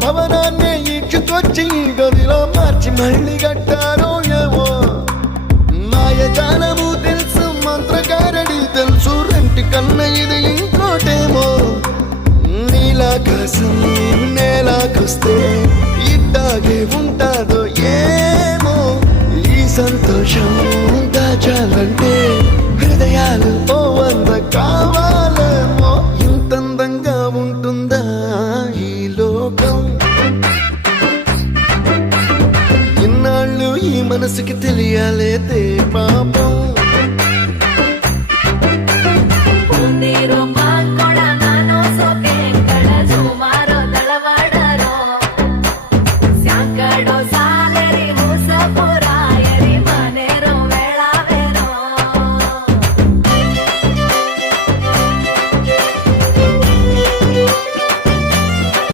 భవనాన్ని ఈడ్చుకొచ్చి గదిలో మార్చి మళ్ళీ కట్టారో ఏమో మాయజాలము తెలుసు మంత్రగారడి తెలుసు రెంటి కన్న ఇది ఇంకోటేమో నీలాకాశం నేలాకొస్తే ఇట్టాగే ఉంటాదో ఏమో ఈ సంతోషం దాచాలంటే హృదయాలు ఓ వంద కావాలి